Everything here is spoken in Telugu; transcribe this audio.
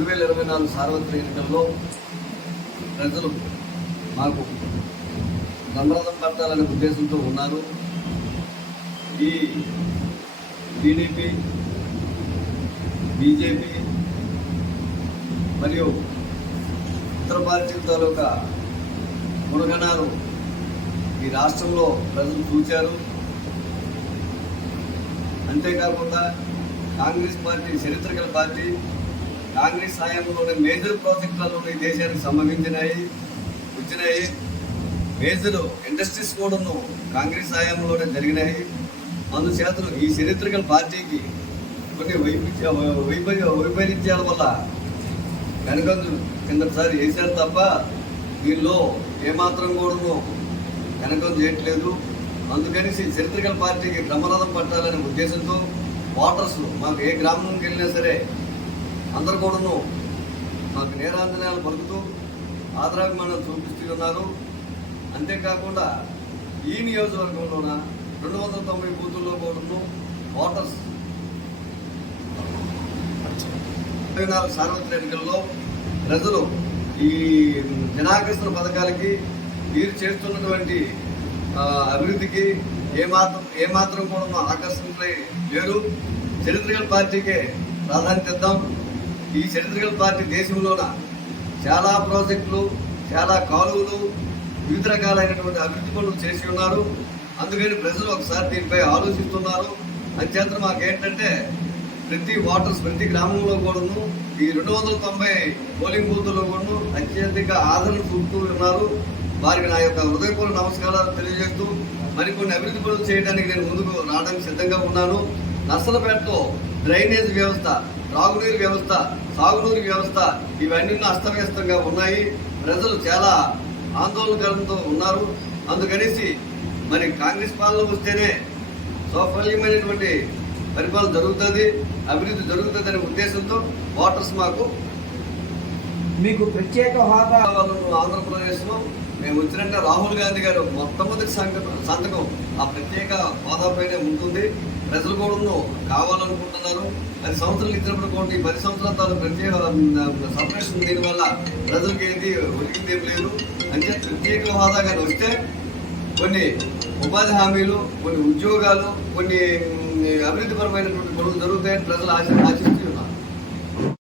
రెండు వేల ఇరవై నాలుగు సార్వత్రిక ఎన్నికల్లో ప్రజలు మాకు బ్రహ్మరథం పట్టాలనే ఉద్దేశంతో ఉన్నారు. ఈ టీడీపీ బీజేపీ మరియు ఉత్తర భారతీయ తాలూకా గుణగణాలు ఈ రాష్ట్రంలో ప్రజలు చూచారు. అంతేకాకుండా కాంగ్రెస్ పార్టీ చరిత్రకల పార్టీ కాంగ్రెస్ హయాంలోని మేజర్ ప్రాజెక్టులలో ఈ దేశానికి సంభవించినాయి వచ్చినాయి. మేజర్ ఇండస్ట్రీస్ కూడాను కాంగ్రెస్ హయాంలోనే జరిగినాయి. అందుచేతలు ఈ చరిత్రకల పార్టీకి కొన్ని వైపరి వైపర్య వైపరీత్యాల వల్ల వెనకందు కిందసారి వేశారు తప్ప దీనిలో ఏమాత్రం కూడాను వెనకందు చేయట్లేదు అందుకని చరిత్రకల పార్టీకి క్రమరథం పట్టాలనే ఉద్దేశంతో ఓటర్స్ మాకు ఏ గ్రామంకి వెళ్ళినా సరే అందరు కూడాను మాకు నేరాంజనాలు పలుకుతూ ఆదరాభిమానాలు చూపిస్తూ ఉన్నారు అంతేకాకుండా ఈ నియోజకవర్గంలోన రెండు వందల తొంభై బూతుల్లో కూడాను ఓటర్స్. ఇరవై నాలుగు సార్వత్రిక ఎన్నికల్లో ప్రజలు ఈ జనాకృష్ణ పథకాలకి వీరు చేస్తున్నటువంటి అభివృద్ధికి ఏమాత్రం ఏమాత్రం కూడా ఆకర్షితులై లేరు చరిత్రగల పార్టీకే ప్రాధాన్యత ఇద్దాం. ఈ సెంట్రల్ పార్టీ దేశంలోన చాలా ప్రాజెక్టులు చాలా కాలువలు వివిధ రకాలైనటువంటి అభివృద్ధి పనులు చేసి ఉన్నారు. అందుకని ప్రజలు ఒకసారి దీనిపై ఆలోచిస్తున్నారు. అంచేత మాకేంటంటే ప్రతి వాటర్స్ ప్రతి గ్రామంలో కూడాను ఈ రెండు వందల తొంభై పోలింగ్ బూత్లో కూడాను అత్యధిక ఆదరణ చూపుతూ ఉన్నారు. వారికి నా యొక్క హృదయపూర్వ నమస్కారాలు తెలియజేస్తూ మరికొన్ని అభివృద్ధి పనులు చేయడానికి నేను ముందుకు రావడానికి సిద్ధంగా ఉన్నాను. నర్సలపేటలో డ్రైనేజ్ వ్యవస్థ త్రాగునీరు వ్యవస్థ సాగునీరు వ్యవస్థ ఇవన్నీ అస్తవ్యస్తంగా ఉన్నాయి. ప్రజలు చాలా ఆందోళనకరంతో ఉన్నారు. అందుకనేసి మరి కాంగ్రెస్ పాలన వస్తేనే సౌఫల్యమైనటువంటి పరిపాలన జరుగుతుంది అభివృద్ధి జరుగుతుంది అనే ఉద్దేశంతో ఓటర్స్ మాకు మీకు ప్రత్యేక హోదా ఆంధ్రప్రదేశ్లో మేము వచ్చినట్టే రాహుల్ గాంధీ గారు మొట్టమొదటి సంతకం సంతకం. ఆ ప్రత్యేక హోదాపైనే ఉంటుంది. ప్రజలు కూడా కావాలనుకుంటున్నారు. పది సంవత్సరాలు ఇచ్చినప్పుడు కూడా ఈ పది సంవత్సరాల తాను ప్రత్యేక సపరేషన్ దీనివల్ల ప్రజలకి ఏది ఒరిగింది ఏం లేదు. అంటే ప్రత్యేక హోదా కానీ వస్తే కొన్ని ఉపాధి హామీలు కొన్ని ఉద్యోగాలు కొన్ని మ్, అభివృద్ధిపరమైనటువంటి పనులు జరుగుతాయని ప్రజలు ఆశ ఆశిస్తున్నారు